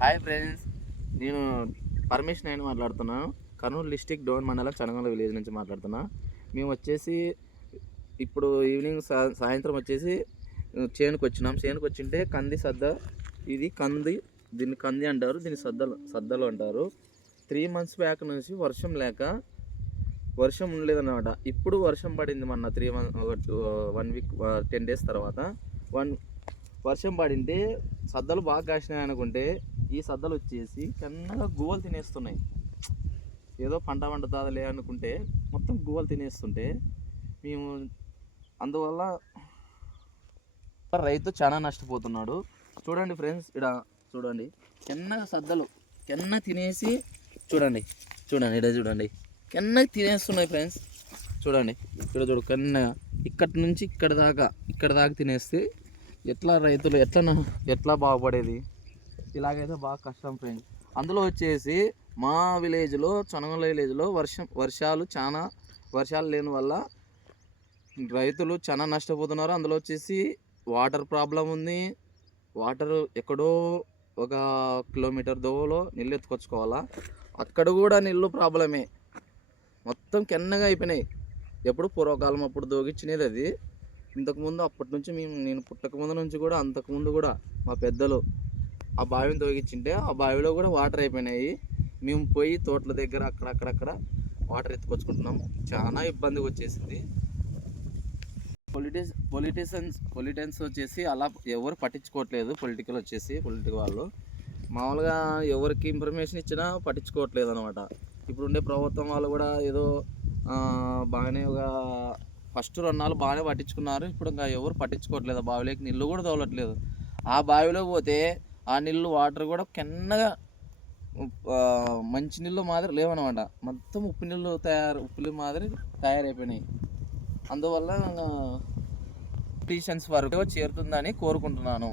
Hi friends, నేను పరమేష్ నేను మాట్లాడుతున్నాను. కర్నూలు డిస్టిక్ డోన్ మండలం చనగొండ విలేజ్ నుంచి మాట్లాడుతున్నా. మేము వచ్చేసి ఇప్పుడు ఈవినింగ్ సాయంత్రం వచ్చేసి చేనుకు వచ్చినాం. చేనుకు వచ్చింటే కంది సద్ద, ఇది కంది, దీన్ని కంది అంటారు, దీన్ని సద్దలు అంటారు. 3 months బ్యాక్ నుంచి వర్షం లేక వర్షం ఉండలేదన్నమాట. ఇప్పుడు వర్షం పడింది మొన్న 1 week 10 days తర్వాత వర్షం పడింటే సద్దలు బాగా కాసినాయి అనుకుంటే ఈ సద్దలు వచ్చేసి కన్నగా గువ్వలు తినేస్తున్నాయి. ఏదో పంట పండుతుందిలే అనుకుంటే మొత్తం గువ్వలు తినేస్తుంటే మేము అందువల్ల రైతు చాలా నష్టపోతున్నాడు. చూడండి ఫ్రెండ్స్, ఇక్కడ చూడండి, కెన్నగా సద్దలు తినేసి చూడండి ఇక్కడ చూడండి, కెన్నగా తినేస్తున్నాయి ఫ్రెండ్స్. చూడండి ఇక్కడ చూడు, కెన్నగా ఇక్కడి నుంచి ఇక్కడ దాకా తినేస్తే ఎట్లా రైతులు ఎట్లా బాగుపడేది? ఇలాగైతే బాగా కష్టం ఫ్రెండ్స్. అందులో వచ్చేసి మా విలేజ్లో, చనగొండ విలేజ్లో వర్షాలు లేని వల్ల రైతులు చాలా నష్టపోతున్నారు. అందులో వచ్చేసి వాటర్ ప్రాబ్లం ఉంది. వాటర్ ఎక్కడో 1 kilometer దూరంలో నీళ్ళు ఎత్తుకొచ్చుకోవాలా, అక్కడ కూడా నీళ్ళు ప్రాబ్లమే. మొత్తం కెన్నగా అయిపోయినాయి. ఎప్పుడు పూర్వకాలం అప్పుడు దోగిచ్చినది అది. ఇంతకుముందు అప్పటి నుంచి నేను పుట్టకముందు నుంచి కూడా, అంతకుముందు కూడా మా పెద్దలు ఆ బావిని తోగిచ్చింటే ఆ బావిలో కూడా వాటర్ అయిపోయినాయి. మేము పోయి తోటల దగ్గర అక్కడక్కడ వాటర్ ఎత్తుకొచ్చుకుంటున్నాం. చాలా ఇబ్బందిగా వచ్చేసింది. పొలిటీషియన్స్ వచ్చేసి అలా ఎవరు పట్టించుకోవట్లేదు. పొలిటికల్ వాళ్ళు మామూలుగా ఎవరికి ఇన్ఫర్మేషన్ ఇచ్చినా పట్టించుకోవట్లేదు అనమాట. ఇప్పుడుండే ప్రభుత్వం వాళ్ళు కూడా ఏదో బాగానే ఫస్ట్ 2 నాళ్ళు బాగానే పట్టించుకున్నారు. ఇప్పుడు ఇంకా ఎవరు పట్టించుకోవట్లేదు. ఆ బావిలోకి నీళ్ళు కూడా తోలట్లేదు. ఆ బావిలో పోతే ఆ నీళ్ళు వాటర్ కూడా కెన్నగా మంచి నీళ్ళు మాదిరి లేవన్నమాట. మొత్తం ఉప్పు మాదిరి తయారైపోయినాయి. అందువల్ల పొలిటీషియన్స్ వరకు చేరుతుందని కోరుకుంటున్నాను.